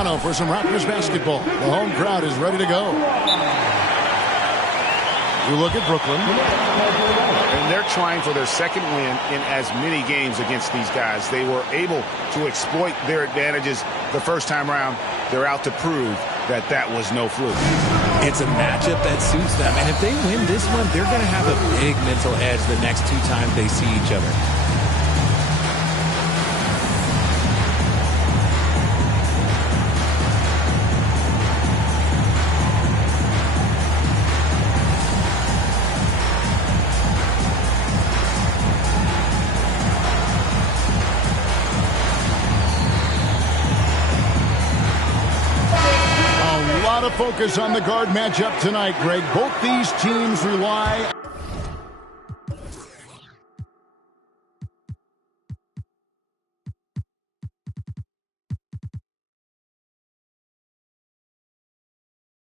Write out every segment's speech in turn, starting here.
For some Raptors basketball. The home crowd is ready to go. You look at Brooklyn. And they're trying for their second win in as many games against these guys. They were able to exploit their advantages the first time around. They're out to prove that that was no fluke. It's a matchup that suits them. And if they win this one, they're going to have a big mental edge the next two times they see each other. Focus on the guard matchup tonight, Greg. Both these teams rely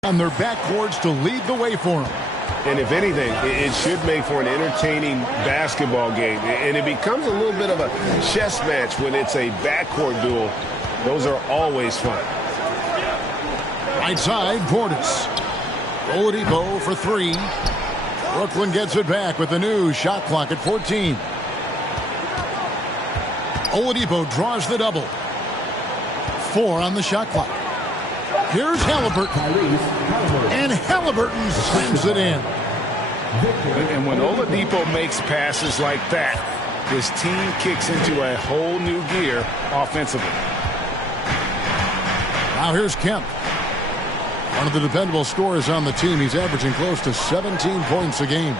on their backcourts to lead the way for them. And if anything, it should make for an entertaining basketball game. And it becomes a little bit of a chess match when it's a backcourt duel. Those are always fun. Right side, Portis. Oladipo for three. Brooklyn gets it back with the new shot clock at 14. Oladipo draws the double. 4 on the shot clock. Here's Halliburton. And Halliburton slams it in. And when Oladipo makes passes like that, this team kicks into a whole new gear offensively. Now here's Kemp. One of the dependable scorers on the team. He's averaging close to 17 points a game.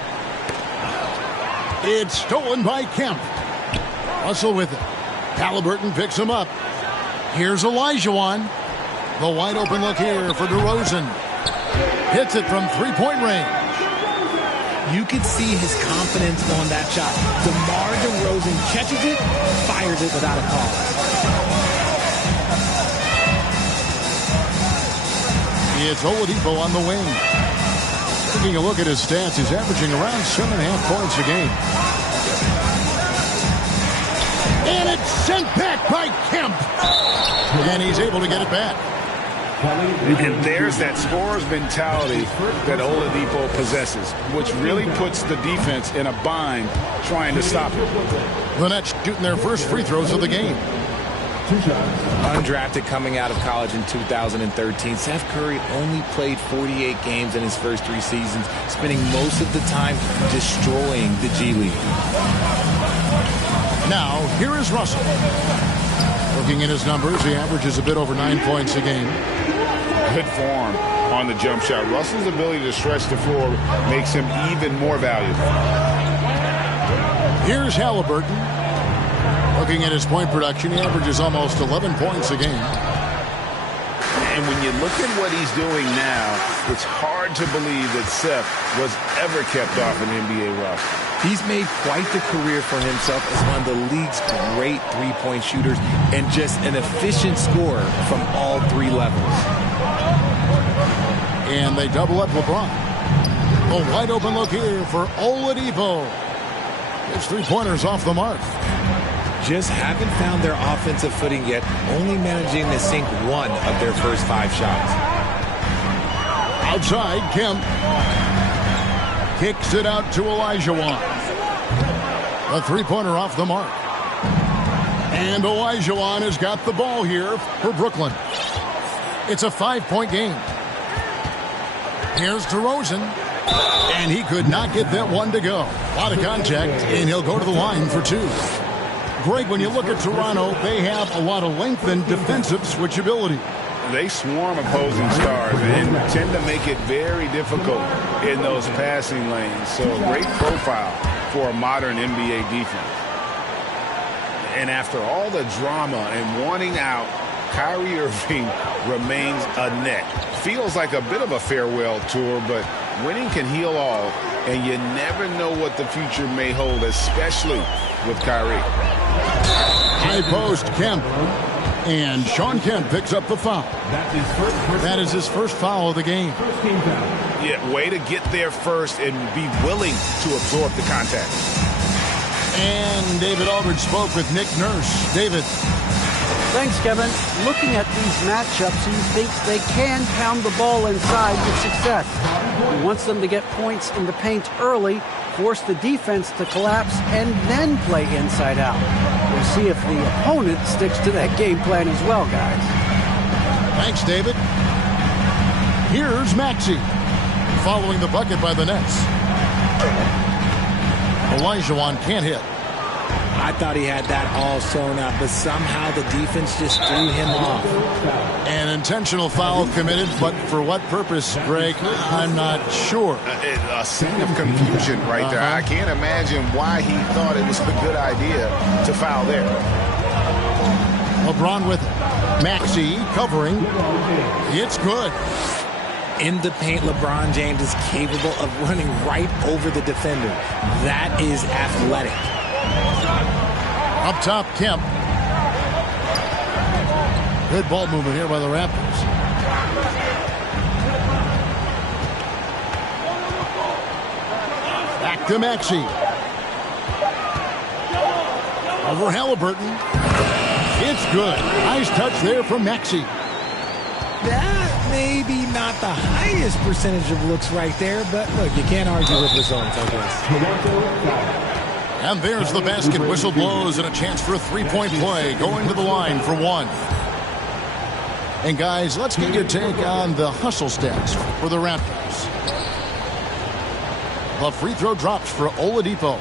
It's stolen by Kemp. Russell with it. Halliburton picks him up. Here's Olajuwon. The wide open look here for DeRozan. Hits it from three-point range. You could see his confidence on that shot. DeMar DeRozan catches it, fires it without a call. It's Oladipo on the wing. Taking a look at his stats, he's averaging around 7.5 points a game. And it's sent back by Kemp. And he's able to get it back. And there's that scorer's mentality that Oladipo possesses, which really puts the defense in a bind trying to stop him. The Nets shooting their first free throws of the game. Undrafted coming out of college in 2013, Steph Curry only played 48 games in his first 3 seasons, spending most of the time destroying the G League. Now, here is Russell. Looking at his numbers, he averages a bit over 9 points a game. Good form on the jump shot. Russell's ability to stretch the floor makes him even more valuable. Here's Halliburton. Looking at his point production, he averages almost 11 points a game. And when you look at what he's doing now, it's hard to believe that Seth was ever kept off an NBA roster. He's made quite the career for himself as one of the league's great three-point shooters and just an efficient scorer from all 3 levels. And they double up LeBron. A wide open look here for Oladipo. His three-pointers off the mark. Just haven't found their offensive footing yet, only managing to sink 1 of their first 5 shots. Outside, Kemp. Kicks it out to Olajuwon. A three-pointer off the mark. And Olajuwon has got the ball here for Brooklyn. It's a 5-point game. Here's DeRozan. And he could not get that one to go. A lot of contact, and he'll go to the line for 2. Greg, when you look at Toronto, they have a lot of length and defensive switchability. They swarm opposing stars and tend to make it very difficult in those passing lanes. So a great profile for a modern NBA defense. And after all the drama and wanting out, Kyrie Irving remains a net. Feels like a bit of a farewell tour, but winning can heal all, and you never know what the future may hold, especially with Kyrie. High post, Kemp. And Sean Kemp picks up the foul. That is his first foul of the game. Yeah, way to get there first and be willing to absorb the contact. And David Aldridge spoke with Nick Nurse. David. Thanks, Kevin. Looking at these matchups, he thinks they can pound the ball inside with success. He wants them to get points in the paint early, force the defense to collapse, and then play inside out. We'll see if the opponent sticks to that game plan as well, guys. Thanks, David. Here's Maxey, following the bucket by the Nets. Olajuwon can't hit. I thought he had that all sewn up, but somehow the defense just threw him off. An intentional foul committed, but for what purpose, Greg? I'm not sure. A scene of confusion right there. I can't imagine why he thought it was a good idea to foul there. LeBron with it. Maxey covering. It's good. In the paint, LeBron James is capable of running right over the defender. That is athletic. Up top, Kemp. Good ball movement here by the Raptors. Back to Maxey. Over Halliburton. It's good. Nice touch there from Maxey. That may be not the highest percentage of looks right there, but look, you can't argue with results, I guess. And there's the basket. Whistle blows and a chance for a three-point play. Going to the line for one. And guys, let's get your take on the hustle stats for the Raptors. The free throw drops for Oladipo.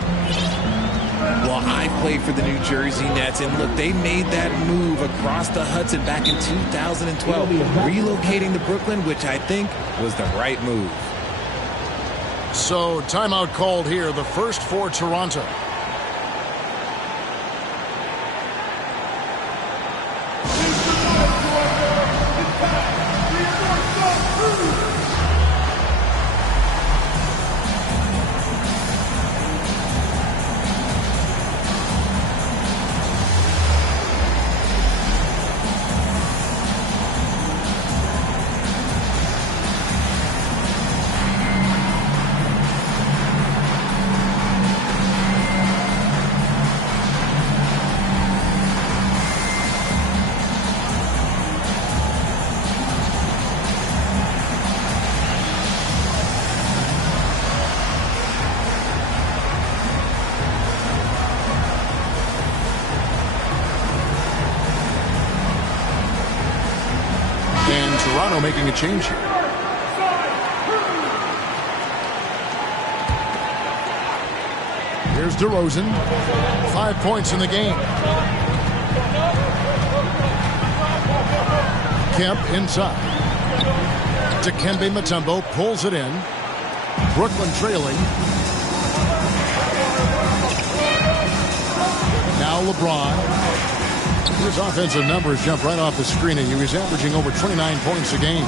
Well, I played for the New Jersey Nets, and look, they made that move across the Hudson back in 2012, relocating to Brooklyn, which I think was the right move. So, timeout called here, the first for Toronto. Toronto making a change here. Here's DeRozan. 5 points in the game. Kemp inside. Dikembe Mutombo pulls it in. Brooklyn trailing. Now LeBron. His offensive numbers jump right off the screen at you. He's averaging over 29 points a game.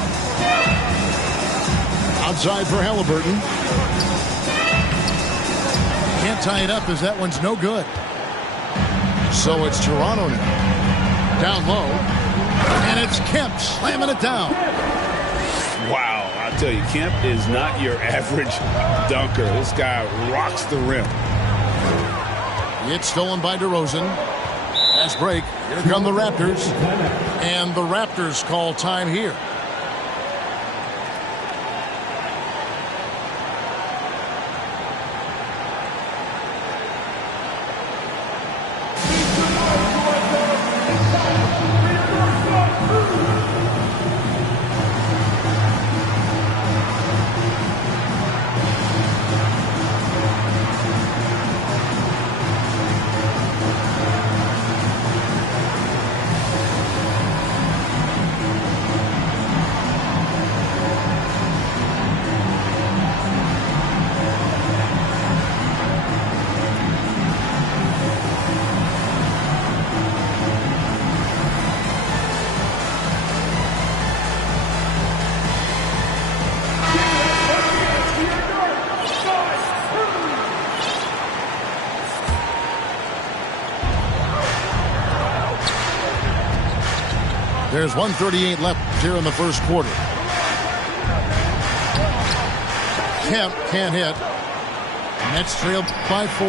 Outside for Halliburton. Can't tie it up as that one's no good. So it's Toronto now. Down low. And it's Kemp slamming it down. Wow, I'll tell you, Kemp is not your average dunker. This guy rocks the rim. It's stolen by DeRozan. Fast break. Here come the Raptors. And the Raptors call time here. There's 1:38 left here in the first quarter. Kemp can't hit. Nets trailed by 4.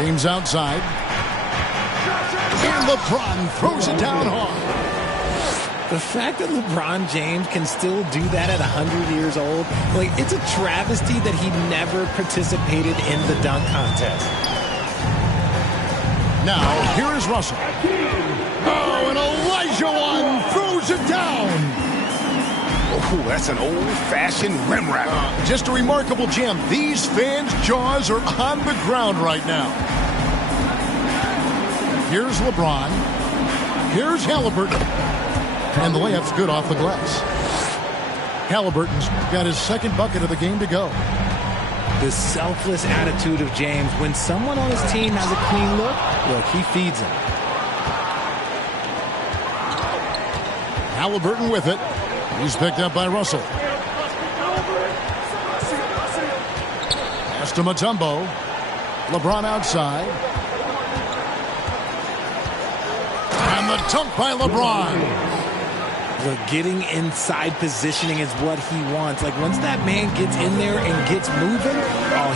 James outside. And LeBron throws it down hard. The fact that LeBron James can still do that at 100 years old, like, it's a travesty that he never participated in the dunk contest. Now, here is Russell. Oh, and Olajuwon throws it down. Oh, that's an old-fashioned rim wrap. Just a remarkable jam. These fans' jaws are on the ground right now. Here's LeBron. Here's Halliburton. And the layup's good off the glass. Halliburton's got his second bucket of the game to go. The selfless attitude of James. When someone on his team has a clean look, he feeds him. Halliburton with it. He's picked up by Russell. Pass to Mutombo. LeBron outside. And the dunk by LeBron. Look, getting inside positioning is what he wants. Like, once that man gets in there and gets moving,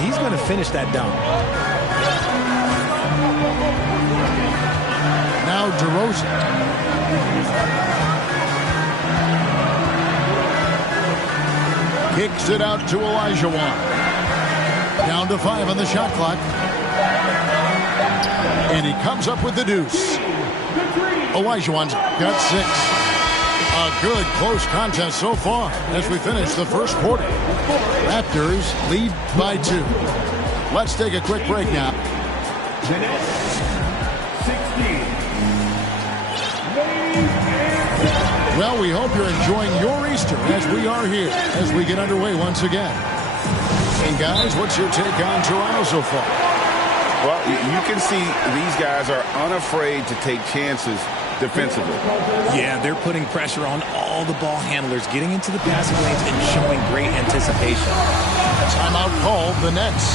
he's going to finish that dunk. Now DeRozan. Kicks it out to Olajuwon. Down to 5 on the shot clock. And he comes up with the deuce. Olajuwon's got 6. A good close contest so far as we finish the first quarter. Raptors lead by 2. Let's take a quick break now. Well, we hope you're enjoying your Easter as we are here as we get underway once again. And guys, what's your take on Toronto so far? Well, you can see these guys are unafraid to take chances defensively. Yeah, they're putting pressure on all the ball handlers, getting into the passing lanes and showing great anticipation. Timeout called, the Nets.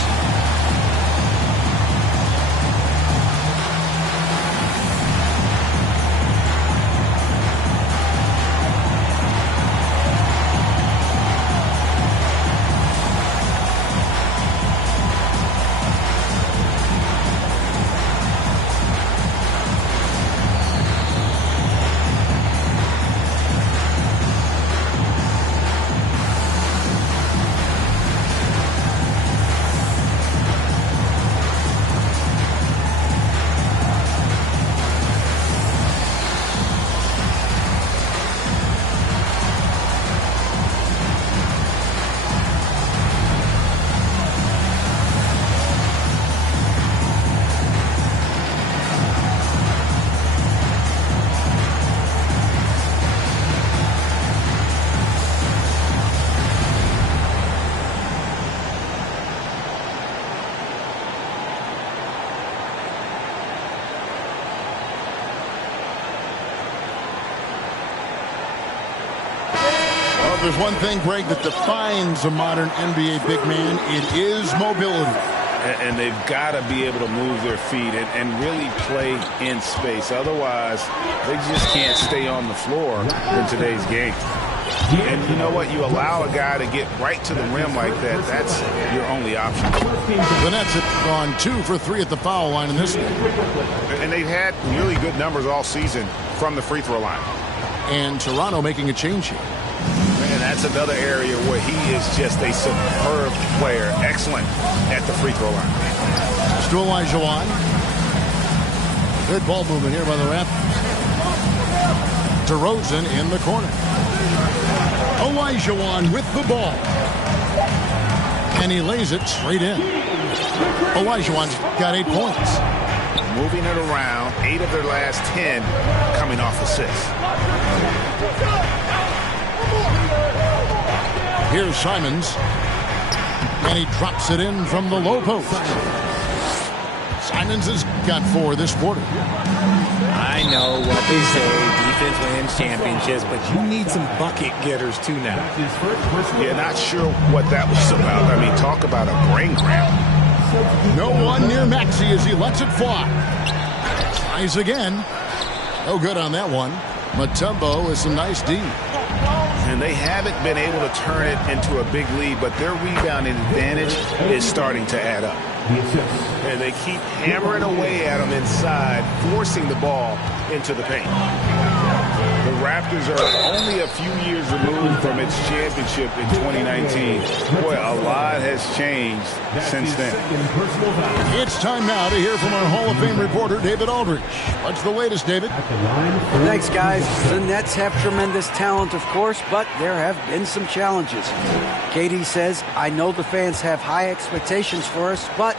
There's one thing, Greg, that defines a modern NBA big man. It is mobility. And they've got to be able to move their feet and really play in space. Otherwise, they just can't stay on the floor in today's game. And you know what? You allow a guy to get right to the rim like that, that's your only option. The Nets have gone 2 for 3 at the foul line in this game. And they've had really good numbers all season from the free throw line. And Toronto making a change here. And that's another area where he is just a superb player. Excellent at the free throw line. Still Olajuwon. Good ball movement here by the Raptors. DeRozan in the corner. Olajuwon with the ball. And he lays it straight in. Olajuwon's got 8 points. Moving it around, 8 of their last 10 coming off assists. Here's Simons. And he drops it in from the low post. Simons has got 4 this quarter. I know what they say, defense wins championships, but you need some bucket getters too now. Yeah, not sure what that was about. I mean, talk about a brain cramp. No one near Maxey as he lets it fly. Tries again. No good on that one. Mutombo with some nice D. And they haven't been able to turn it into a big lead, but their rebounding advantage is starting to add up. And they keep hammering away at him inside, forcing the ball into the paint. The Raptors are only a few years removed from its championship in 2019. Boy, a lot has changed since then. It's time now to hear from our Hall of Fame reporter, David Aldridge. What's the latest, David? Thanks, guys. The Nets have tremendous talent, of course, but there have been some challenges. Katie says, I know the fans have high expectations for us, but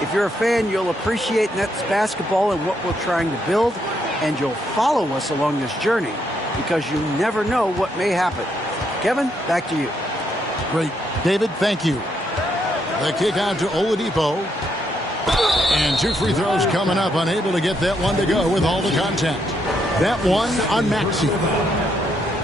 if you're a fan, you'll appreciate Nets basketball and what we're trying to build, and you'll follow us along this journey because you never know what may happen. Kevin, back to you. Great. David, thank you. The kick out to Oladipo. And 2 free throws coming up, unable to get that one to go with all the contact. That one on Maxey.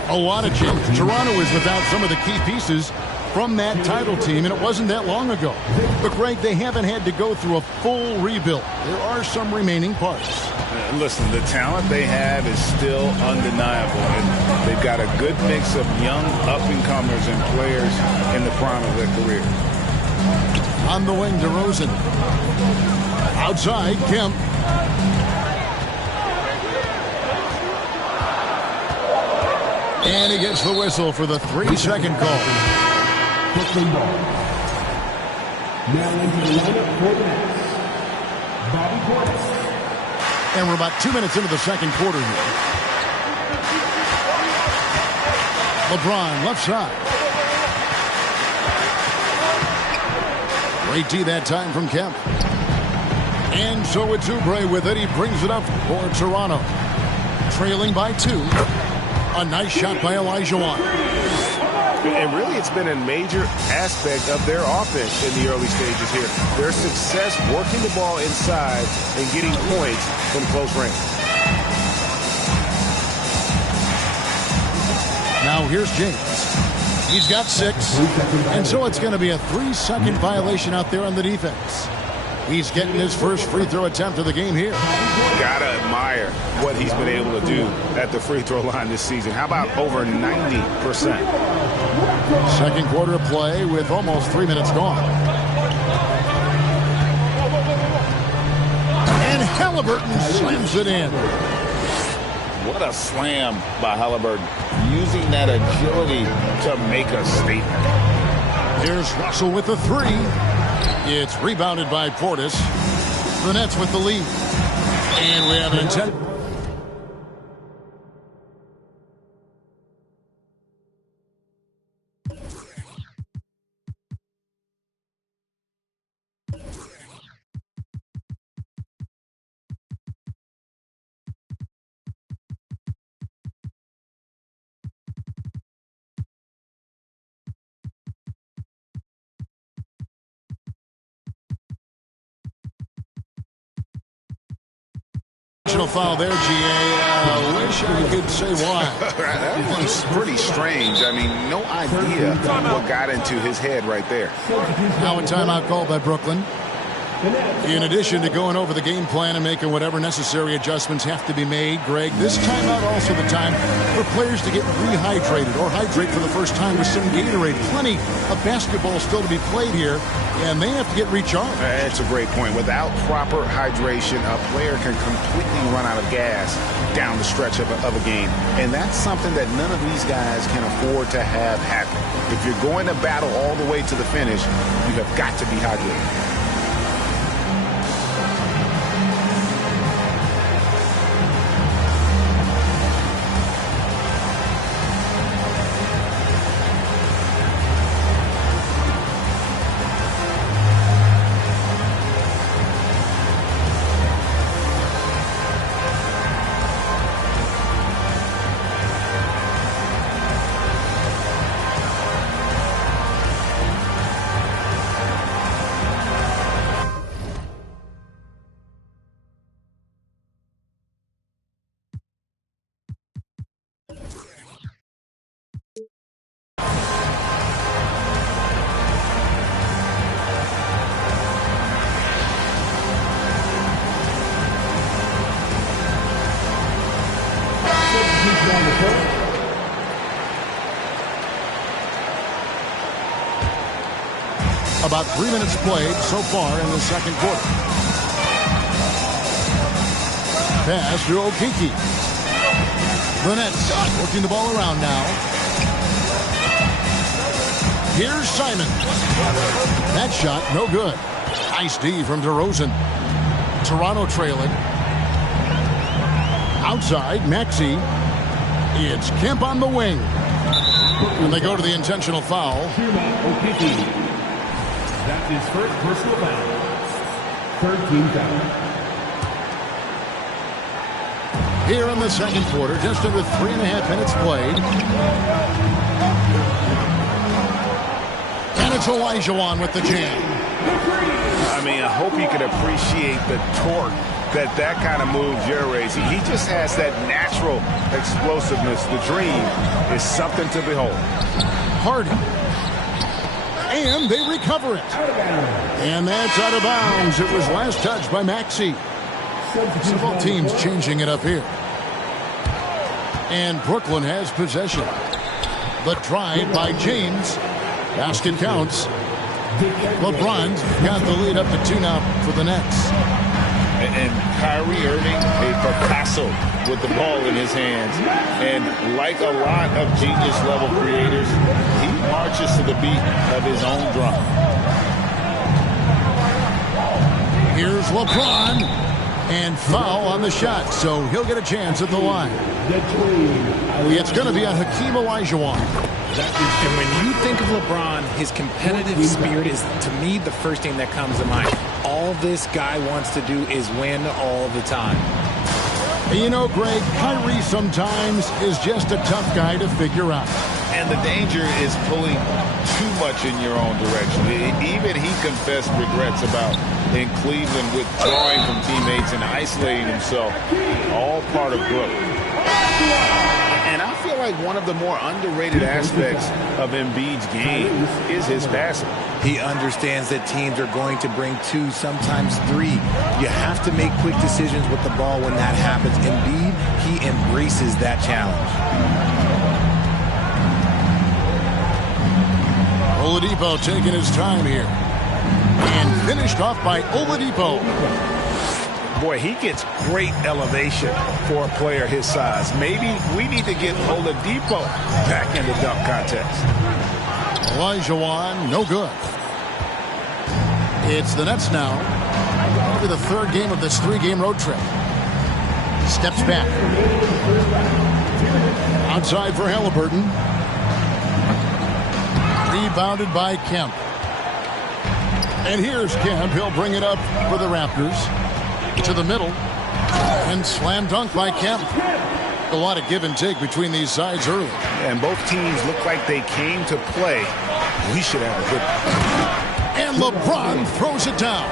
A lot of change. Toronto is without some of the key pieces from that title team, and it wasn't that long ago. But, Greg, they haven't had to go through a full rebuild. There are some remaining parts. Listen, the talent they have is still undeniable. And they've got a good mix of young up-and-comers and players in the prime of their career. On the wing, DeRozan. Outside, Kemp. And he gets the whistle for the 3-second call. Now into the lineup for the Nets, Bobby Portis. And we're about 2 minutes into the second quarter here. LeBron, left side. Great D that time from Kemp. And so it's Oubre with it. He brings it up for Toronto. Trailing by 2. A nice shot by Olajuwon. And really, it's been a major aspect of their offense in the early stages here. Their success working the ball inside and getting points from close range. Now here's James. He's got 6. And so it's going to be a 3-second violation out there on the defense. He's getting his first free throw attempt of the game here. Gotta admire what he's been able to do at the free throw line this season. How about over 90%? Second quarter of play with almost 3 minutes gone. And Halliburton slams it in. What a slam by Halliburton. Using that agility to make a statement. Here's Russell with the 3. It's rebounded by Portis. The Nets with the lead. And we have an intent. Foul there, GA. I wish I could say why. That was pretty strange. I mean, no idea what got into his head right there. Now a timeout called by Brooklyn. In addition to going over the game plan and making whatever necessary adjustments have to be made, Greg, this timeout also the time for players to get rehydrated or hydrate for the first time with some Gatorade. Plenty of basketball still to be played here, and they have to get recharged. That's a great point. Without proper hydration, a player can completely run out of gas down the stretch of a game. And that's something that none of these guys can afford to have happen. If you're going to battle all the way to the finish, you have got to be hydrated. About 3 minutes played so far in the second quarter. Pass to Okiki. The Nets working the ball around now. Here's Simon. That shot, no good. Nice D from DeRozan. Toronto trailing. Outside, Maxey. It's Kemp on the wing. And they go to the intentional foul. That's his first personal foul. Third team foul. Here in the second quarter, just under 3.5 minutes played. And it's Olajuwon with the jam. I mean, I hope you can appreciate the torque that kind of move generates. He just has that natural explosiveness. The dream is something to behold. Harden. And they recover it. And that's out of bounds. It was last touched by Maxey. So both teams changing it up here. And Brooklyn has possession. The drive by James. Basket counts. LeBron's got the lead up to 2 now for the Nets. And Kyrie Irving, a Picasso with the ball in his hands. And like a lot of genius-level creators, he marches to the beat of his own drum. Here's LeBron. And foul on the shot, so he'll get a chance at the line. It's going to be on Hakeem Olajuwon. And when you think of LeBron, his competitive spirit is, to me, the first thing that comes to mind. All this guy wants to do is win all the time. You know, Greg, Kyrie sometimes is just a tough guy to figure out. And the danger is pulling too much in your own direction. Even he confessed regrets about in Cleveland withdrawing from teammates and isolating himself. All part of growth. And I feel like one of the more underrated aspects of Embiid's game is his passing. He understands that teams are going to bring 2, sometimes 3. You have to make quick decisions with the ball when that happens. Embiid, he embraces that challenge. Oladipo taking his time here. And finished off by Oladipo. Boy, he gets great elevation for a player his size. Maybe we need to get Oladipo back in the dunk contest. Olajuwon, no good. It's the Nets now. Over the third game of this 3-game road trip. Steps back. Outside for Halliburton. Rebounded by Kemp. And here's Kemp. He'll bring it up for the Raptors. To the middle. And slam dunk by Kemp. A lot of give and take between these sides early. And both teams look like they came to play. We should have a good one. And LeBron throws it down.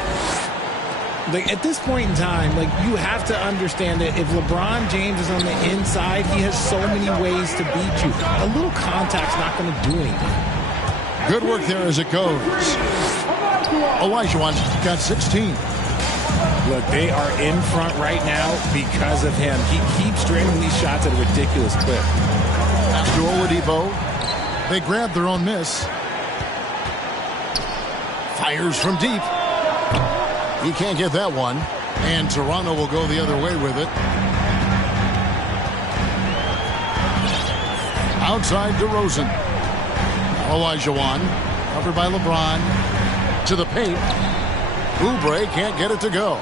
Like, at this point in time, like, you have to understand that if LeBron James is on the inside, he has so many ways to beat you. A little contact's not going to do anything. Good work there as it goes. Olajuwon got 16. Look, they are in front right now because of him. He keeps draining these shots at a ridiculous clip. After Oladipo, they grab their own miss. Fires from deep. He can't get that one. And Toronto will go the other way with it. Outside DeRozan. Olajuwon, covered by LeBron. To the paint. Oubre can't get it to go.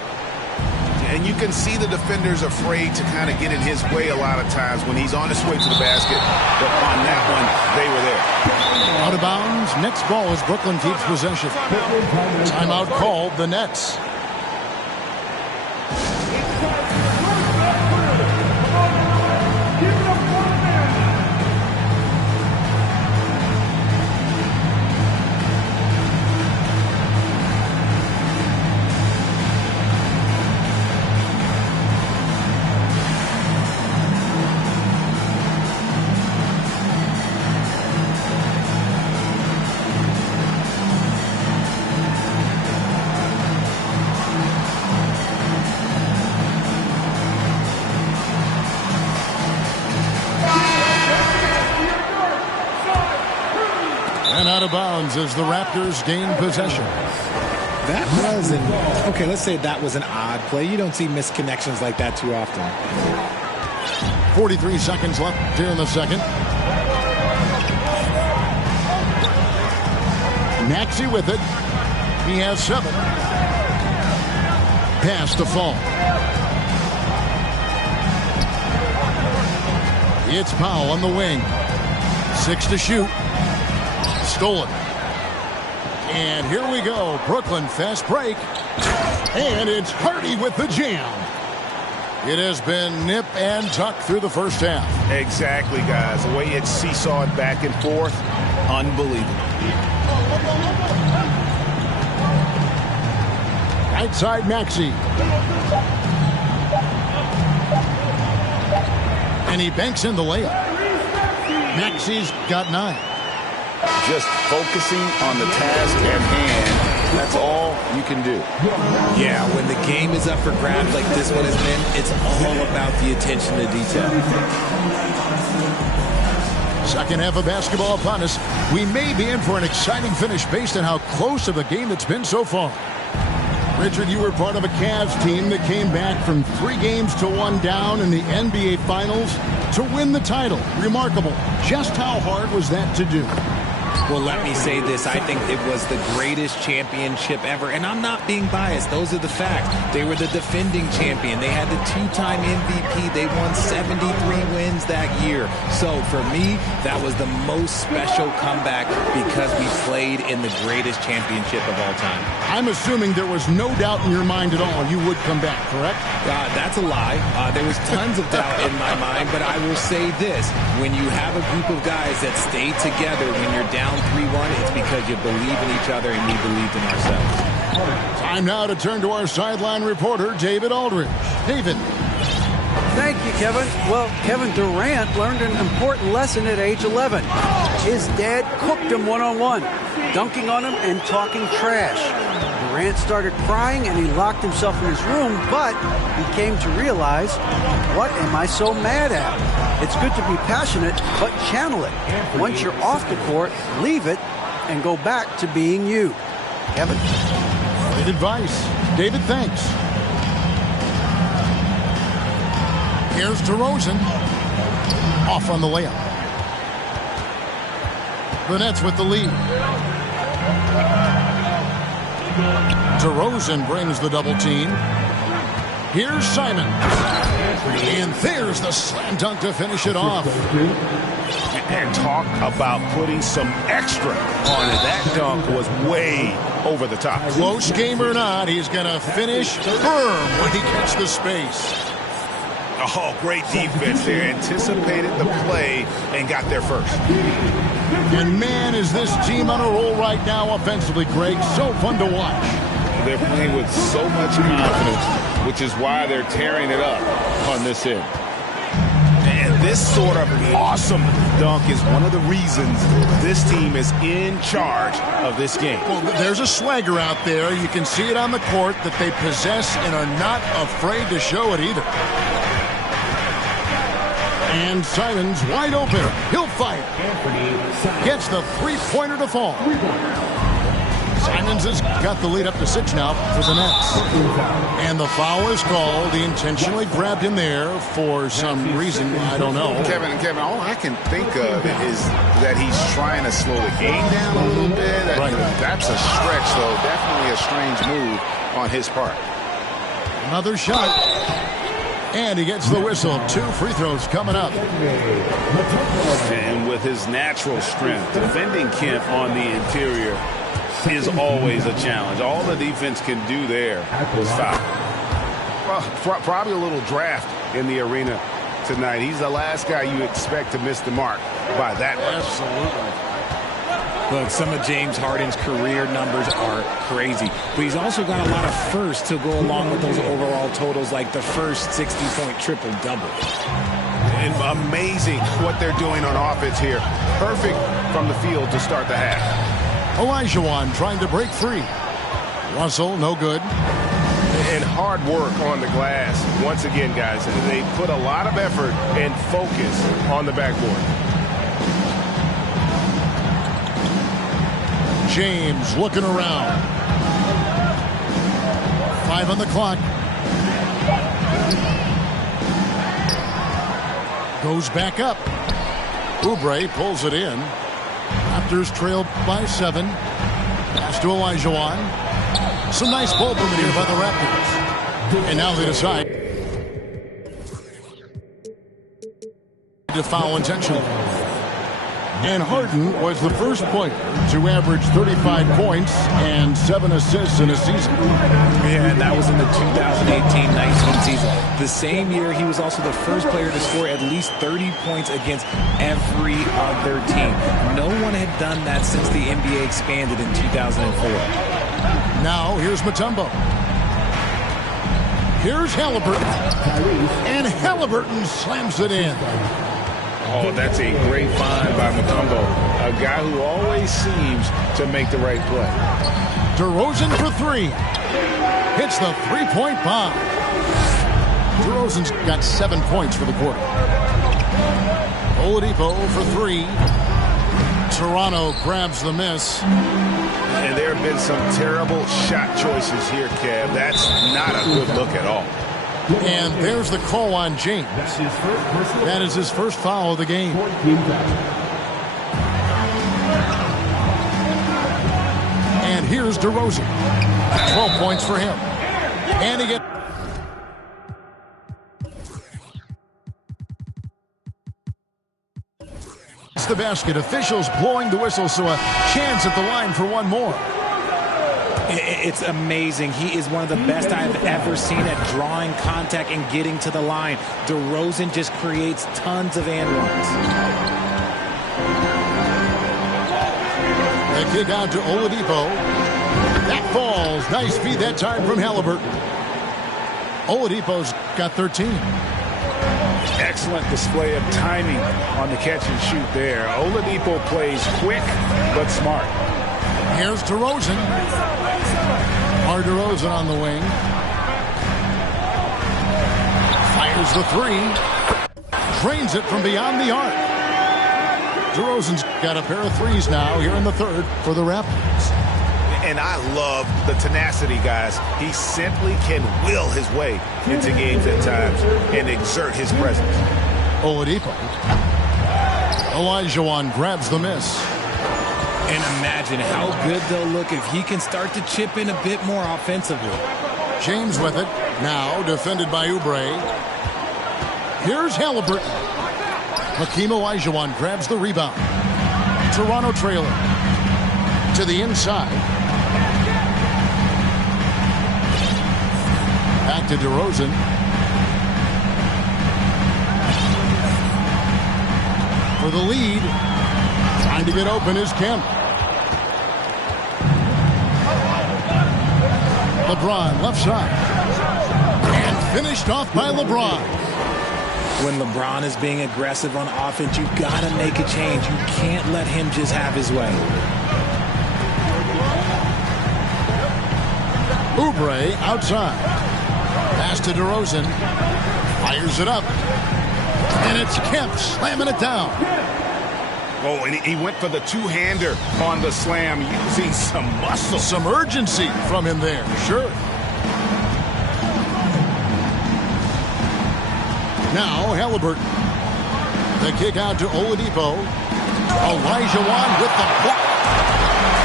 And you can see the defenders afraid to kind of get in his way a lot of times when he's on his way to the basket. But on that one, they were there. Out of bounds. Next ball as Brooklyn keeps possession. Timeout called the Nets. And out of bounds as the Raptors gain possession. That was okay, let's say that was an odd play. You don't see misconnections like that too often. 43 seconds left here in the second. Maxey with it. He has 7. Pass to Fall. It's Powell on the wing. 6 to shoot. Stolen. And here we go. Brooklyn fast break. And it's Hardy with the jam. It has been nip and tuck through the first half. Exactly, guys. The way it's seesawed back and forth, unbelievable. Right side, Maxey. And he banks in the layup. Maxey's got 9. Just focusing on the task at hand. That's all you can do. Yeah, when the game is up for grabs like this one has been, it's all about the attention to detail. Second half of basketball upon us. We may be in for an exciting finish based on how close of a game it's been so far. Richard, you were part of a Cavs team that came back from 3 games to 1 down in the NBA Finals to win the title. Remarkable. Just how hard was that to do? Well, let me say this. I think it was the greatest championship ever. And I'm not being biased. Those are the facts. They were the defending champion. They had the 2-time MVP. They won 73 wins that year. So for me, that was the most special comeback because we played in the greatest championship of all time. I'm assuming there was no doubt in your mind at all you would come back, correct? That's a lie. There was tons of doubt in my mind, but I will say this. When you have a group of guys that stay together when you're down 3-1, it's because you believe in each other and we believed in ourselves. Time now to turn to our sideline reporter, David Aldridge. David. Thank you, Kevin. Well, Kevin Durant learned an important lesson at age 11. His dad cooked him one-on-one, dunking on him and talking trash. Durant started crying and he locked himself in his room, but he came to realize, what am I so mad at? It's good to be passionate, but channel it. Once you're off the court, leave it and go back to being you. Kevin? Great advice. David, thanks. Here's DeRozan. Off on the layup. The Nets with the lead. DeRozan brings the double team. Here's Simon. And there's the slam dunk to finish it off. And talk about putting some extra on it. That dunk was way over the top. Close game or not, he's going to finish firm when he gets the space. Oh, great defense there. Anticipated the play and got there first. And man, is this team on a roll right now offensively, Greg. So fun to watch. They're playing with so much confidence, which is why they're tearing it up on this end. And this sort of awesome dunk is one of the reasons this team is in charge of this game. Well, there's a swagger out there. You can see it on the court that they possess and are not afraid to show it either. And Simon's wide open. He'll fire. Gets the three-pointer to fall. Simons has got the lead up to 6 now for the Nets. And the foul is called. He intentionally grabbed him there for some reason. I don't know. Kevin, all I can think of is that he's trying to slow the game down a little bit. That's a stretch, though. Definitely a strange move on his part. Another shot. And he gets the whistle. 2 free throws coming up. And with his natural strength, defending Kemp on the interior is always a challenge. All the defense can do there was foul. Well, probably a little draft in the arena tonight. He's the last guy you expect to miss the mark by that much. Absolutely. Look, some of James Harden's career numbers are crazy, but he's also got a lot of firsts to go along with those overall totals, like the first 60-point triple-double. And amazing what they're doing on offense here. Perfect from the field to start the half. Olajuwon trying to break free. Russell, no good. And hard work on the glass. Once again, guys, they put a lot of effort and focus on the backboard. James looking around. 5 on the clock. Goes back up. Oubre pulls it in. Raptors trail by 7. Pass to Olajuwon. Some nice ball movement here by the Raptors. And now they decide to foul intentionally. And Harden was the first player to average 35 points and 7 assists in a season. Yeah, and that was in the 2018-19 season. The same year, he was also the first player to score at least 30 points against every other team. No one had done that since the NBA expanded in 2004. Now, here's Mutombo. Here's Halliburton. And Halliburton slams it in. Oh, that's a great find by Mutombo, a guy who always seems to make the right play. DeRozan for 3. Hits the three-point bomb. DeRozan's got 7 points for the quarter. Oladipo for 3. Toronto grabs the miss. And there have been some terrible shot choices here, Kev. That's not a good look at all. And there's the call on James. That is his first foul of the game. And here's DeRozan. 12 points for him. And he gets the basket. Officials blowing the whistle, so a chance at the line for one more. It's amazing. He is one of the best I've ever seen at drawing contact and getting to the line. DeRozan just creates tons of and runs. The kick out to Oladipo. That falls. Nice feed that time from Halliburton. Oladipo's got 13. Excellent display of timing on the catch and shoot there. Oladipo plays quick but smart. Here's DeRozan. DeRozan on the wing. Fires the 3. Drains it from beyond the arc. DeRozan's got a pair of 3s now here in the third for the Raptors. And I love the tenacity, guys. He simply can will his way into games at times and exert his presence. Oladipo. Olajuwon grabs the miss. And imagine how good they'll look if he can start to chip in a bit more offensively. James with it. Now defended by Oubre. Here's Halliburton. Hakeem Olajuwon grabs the rebound. Toronto trailing. To the inside. Back to DeRozan. For the lead. Trying to get open is Kemp. LeBron left side. And finished off by LeBron. When LeBron is being aggressive on offense, you've got to make a change. You can't let him just have his way. Oubre outside. Pass to DeRozan. Fires it up. And it's Kemp slamming it down. Oh, and he went for the two-hander on the slam, using some muscle. Some urgency from him there, sure. Now Halliburton. The kick out to Oladipo. Olajuwon with the block.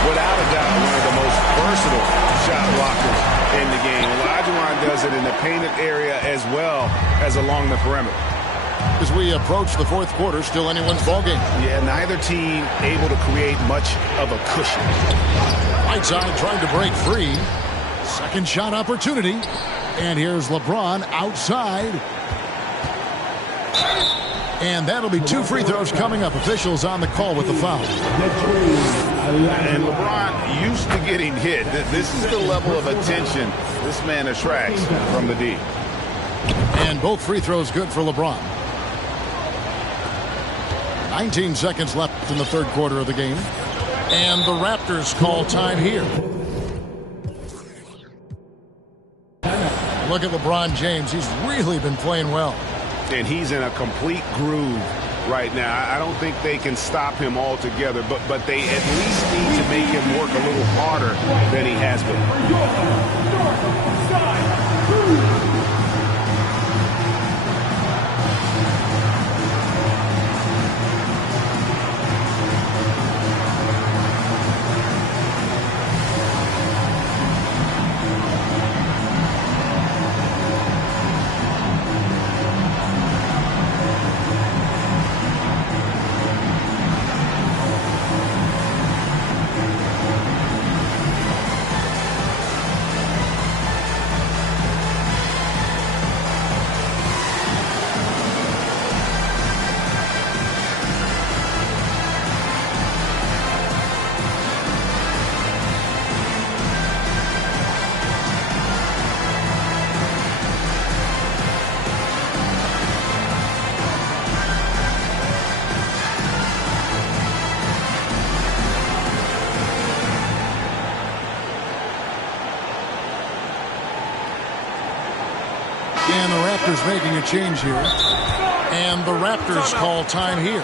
Without a doubt, one of the most versatile shot blockers in the game. Olajuwon does it in the painted area as well as along the perimeter. As we approach the fourth quarter, still anyone's ballgame. Yeah, neither team able to create much of a cushion. Right side trying to break free. Second shot opportunity. And here's LeBron outside. And that'll be 2 free throws coming up. Officials on the call with the foul. And LeBron used to getting hit. This is the level of attention this man attracts from the D. And both free throws good for LeBron. 19 seconds left in the third quarter of the game. And the Raptors call time here. Look at LeBron James. He's really been playing well. And he's in a complete groove right now. I don't think they can stop him altogether, but they at least need to make him work a little harder than he has been. And the Raptors making a change here. And the Raptors call time here.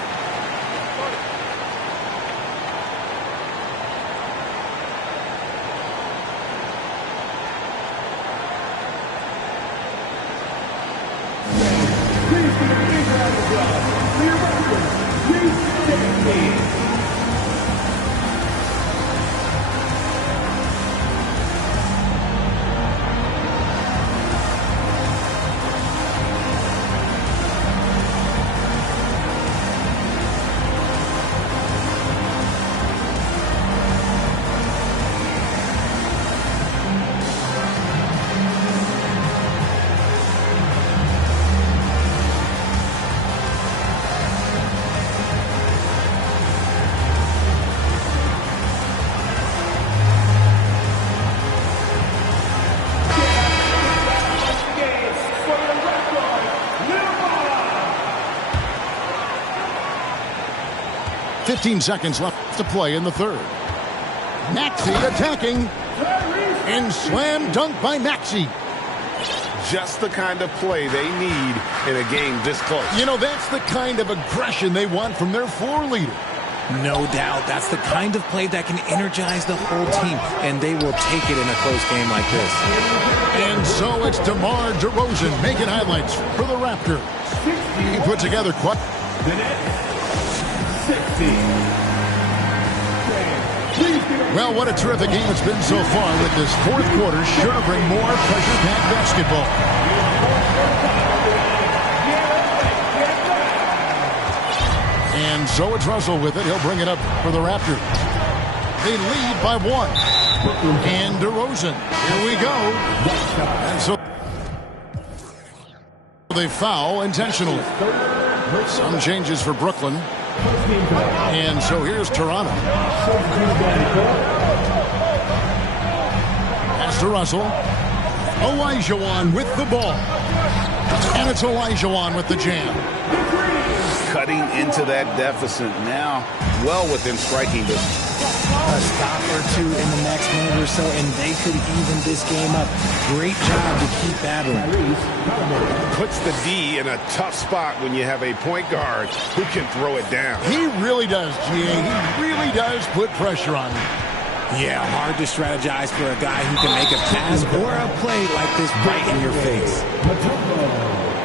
Fifteen seconds left to play in the third. Maxey attacking. And slam dunk by Maxey. Just the kind of play they need in a game this close. You know, that's the kind of aggression they want from their floor leader. No doubt. That's the kind of play that can energize the whole team, and they will take it in a close game like this. And so it's DeMar DeRozan making highlights for the Raptors. He put together quite... Well, what a terrific game it's been so far, with this fourth quarter sure to bring more pressure-packed basketball. And so it's Russell with it. He'll bring it up for the Raptors. They lead by one. And DeRozan. Here we go. And so they foul intentionally. Some changes for Brooklyn. And so here's Toronto. Pass to Russell. Olajuwon with the ball. And it's Olajuwon with the jam. Cutting into that deficit now, well within striking distance. A stop or two in the next minute or so, and they could even this game up. Great job to keep battling. Puts the D in a tough spot when you have a point guard who can throw it down. He really does, GA. He really does put pressure on him. Yeah, hard to strategize for a guy who can make a pass or a play like this right in your face.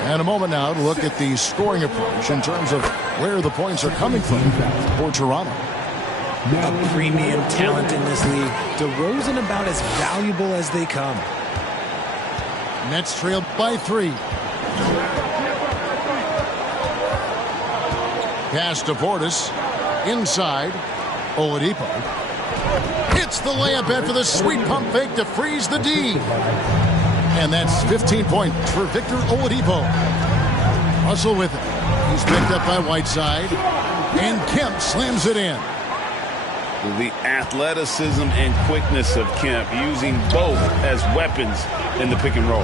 And a moment now to look at the scoring approach in terms of where the points are coming from for Toronto. A premium talent in this league. DeRozan about as valuable as they come. Nets trailed by 3. Pass to Portis. Inside. Oladipo. Hits the layup after the sweet pump fake to freeze the D. And that's 15 points for Victor Oladipo. Russell with it. He's picked up by Whiteside. And Kemp slams it in. The athleticism and quickness of Kemp, using both as weapons in the pick and roll.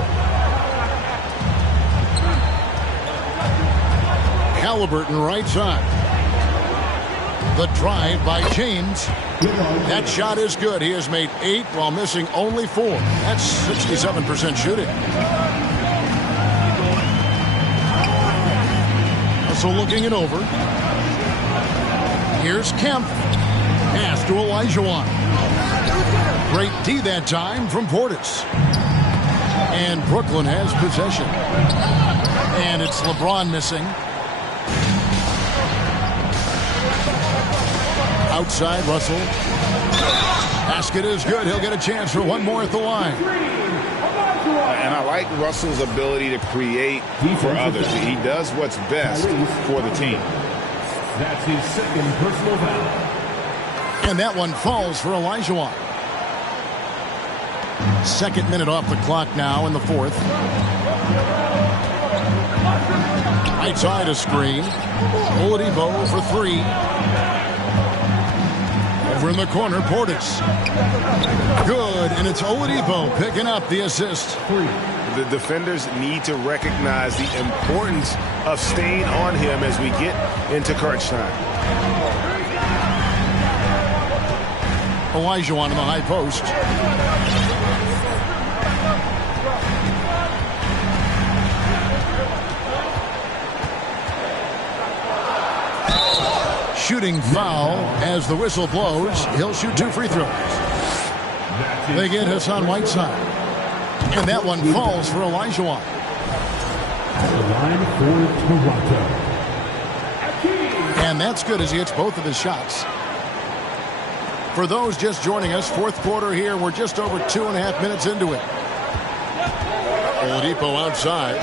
Halliburton right side. The drive by James. That shot is good. He has made 8 while missing only 4. That's 67% shooting. Russell looking it over. Here's Kemp. Pass to Olajuwon. Great D that time from Portis. And Brooklyn has possession. And it's LeBron missing. Outside, Russell. Basket is good. He'll get a chance for one more at the line. And I like Russell's ability to create for others. He does what's best for the team. That's his second personal foul. And that one falls for Olajuwon. Second minute off the clock now in the fourth. Right side a screen. Oladipo for three. Over in the corner, Portis. Good, and it's Oladipo picking up the assist. The defenders need to recognize the importance of staying on him as we get into crunch time. Olajuwon in the high post. Shooting foul as the whistle blows. He'll shoot 2 free throws. They get Hassan Whiteside. And that one falls for Olajuwon. The line for Toronto. And that's good as he hits both of his shots. For those just joining us, fourth quarter here. We're just over 2.5 minutes into it. Oladipo outside.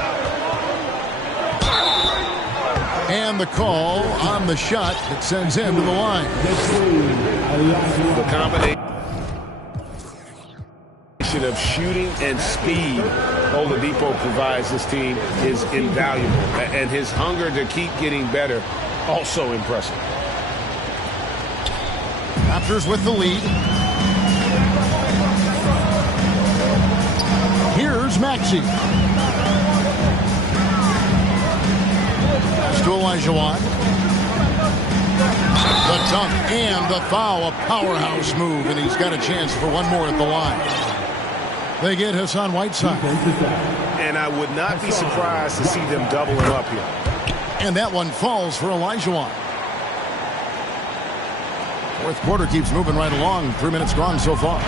And the call on the shot that sends him to the line. The combination of shooting and speed Oladipo provides this team is invaluable. And his hunger to keep getting better, also impressive. Raptors with the lead. Here's Maxey. To Olajuwon. The dunk and the foul, a powerhouse move, and he's got a chance for one more at the line. They get Hassan Whiteside. And I would not be surprised to see them double him up here. And that one falls for Olajuwon. Fourth quarter keeps moving right along. 3 minutes gone so far.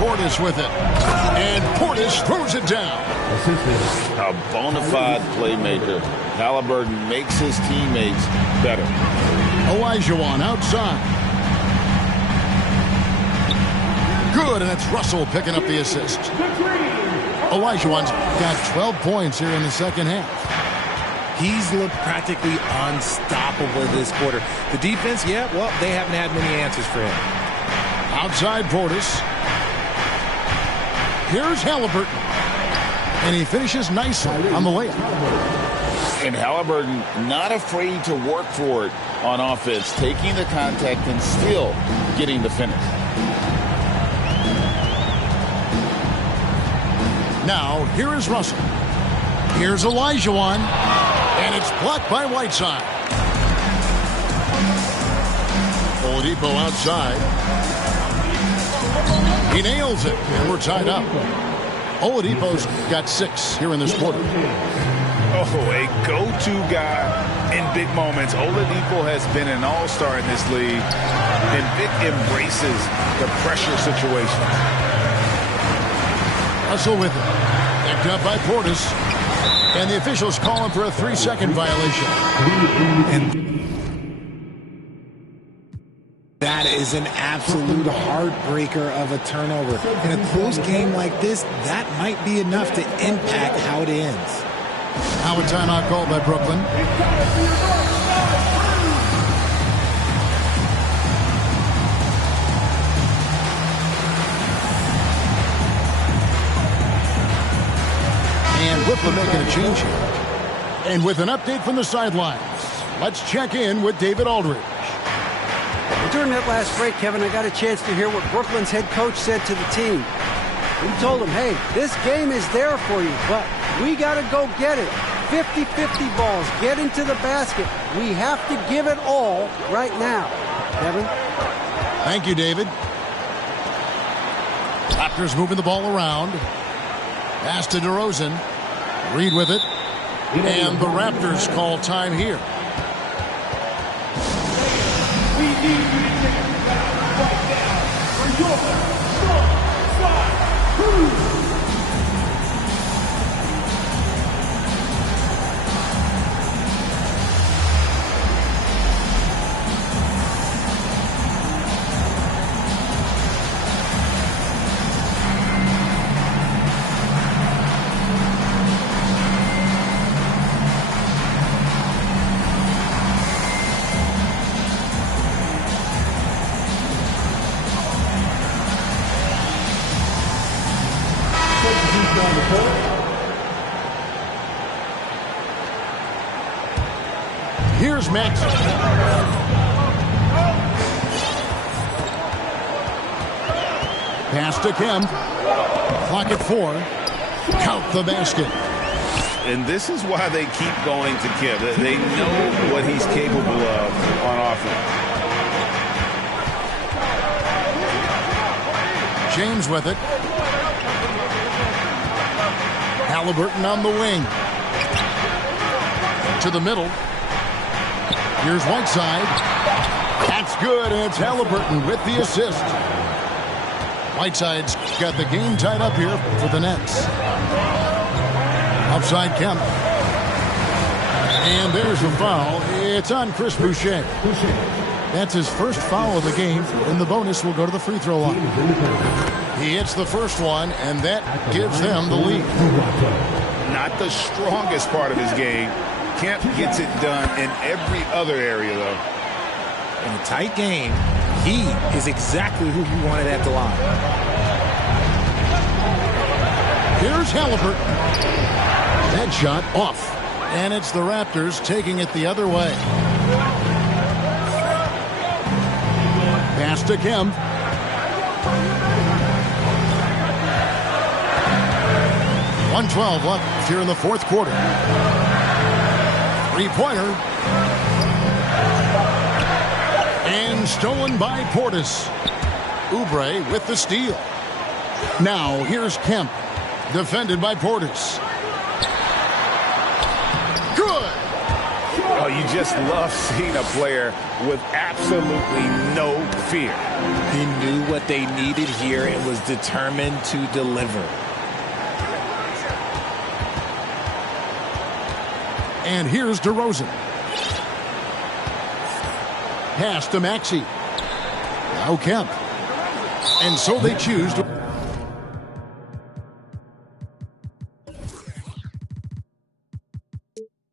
Portis with it. And Portis throws it down. A bona fide playmaker. Halliburton makes his teammates better. Olajuwon outside. Good, and it's Russell picking up the assist. Olajuwon's got 12 points here in the second half. He's looked practically unstoppable this quarter. The defense, yeah, well, they haven't had many answers for him. Outside Portis. Here's Halliburton. And he finishes nicely on the layup. And Halliburton not afraid to work for it on offense, taking the contact and still getting the finish. Now, here is Russell. Here's Olajuwon. And it's blocked by Whiteside. Oladipo outside. He nails it, and we're tied up. Oladipo's got 6 here in this quarter. Oh, a go-to guy in big moments. Oladipo has been an all-star in this league, and Vic embraces the pressure situation. Russell with it. Picked up by Portis. And the officials call him for a 3-second violation. And that is an absolute heartbreaker of a turnover. In a close game like this, that might be enough to impact how it ends. Now a timeout called by Brooklyn. And Brooklyn making a change here. And with an update from the sidelines, let's check in with David Aldridge. During that last break, Kevin, I got a chance to hear what Brooklyn's head coach said to the team. He told them, hey, this game is there for you, but we got to go get it. 50-50 balls, get into the basket. We have to give it all right now. Kevin? Thank you, David. Raptors moving the ball around. Pass to DeRozan. Reed with it. And the Raptors call time here. We need you to take a bow right now for your Northside Crew. Here's Max. Pass to Kemp. Clock at 4. Count the basket. And this is why they keep going to Kemp. They know what he's capable of on offense. James with it. Halliburton on the wing. To the middle. Here's Whiteside. That's good, and it's Halliburton with the assist. Whiteside's got the game tied up here for the Nets. Outside Kemp. And there's the foul. It's on Chris Boucher. That's his first foul of the game, and the bonus will go to the free throw line. He hits the first one, and that gives them the lead. Not the strongest part of his game. Kemp gets it done in every other area, though. In a tight game, he is exactly who you wanted at the line. Here's Halliburton. That shot off. And it's the Raptors taking it the other way. Pass to Kemp. .112 left here in the fourth quarter. Three-pointer. And stolen by Portis. Oubre with the steal. Now here's Kemp. Defended by Portis. Good. Oh, you just love seeing a player with absolutely no fear. He knew what they needed here and was determined to deliver. And here's DeRozan. Pass to Maxey. Now Kemp. And so they choose to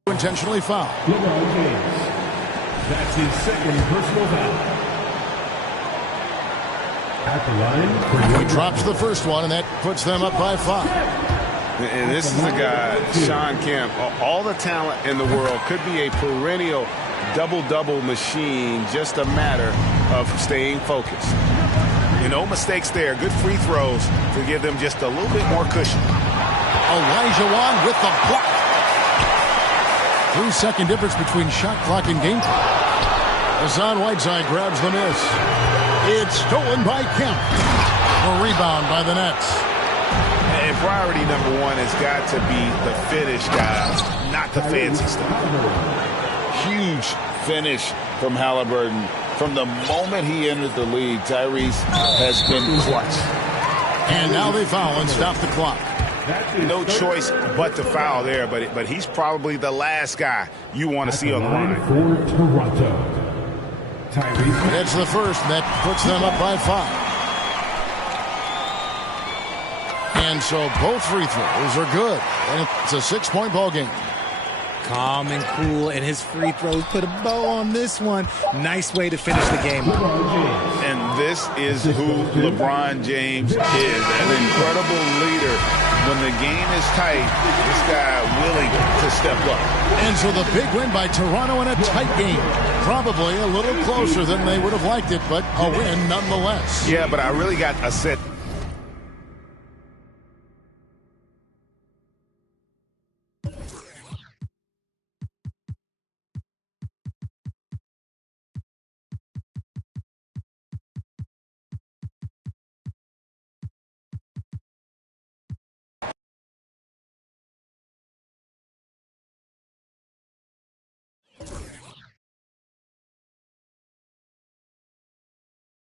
intentionally foul. LeBron James. That's his second personal foul. At the line. He drops the first one, and that puts them up by 5. And this is the guy, Shawn Kemp. All the talent in the world, could be a perennial double-double machine, just a matter of staying focused. No mistakes there. Good free throws to give them just a little bit more cushion. Olajuwon with the block. 3-second difference between shot clock and game clock. Hassan Whiteside grabs the miss. It's stolen by Kemp. A rebound by the Nets. And priority number one has got to be the finish, guys, not the fancy stuff. Huge finish from Halliburton. From the moment he entered the league, Tyrese has been clutch. And now they foul and stop the clock. No choice but to foul there, but he's probably the last guy you want to see on the line. For Toronto. Tyrese. That's the first, and that puts them up by 5. And so both free throws are good. And it's a 6-point ball game. Calm and cool, and his free throws put a bow on this one. Nice way to finish the game. And this is who LeBron James is, an incredible leader. When the game is tight, this guy willing to step up. And so the big win by Toronto in a tight game. Probably a little closer than they would have liked it, but a win nonetheless. Yeah, but I really got a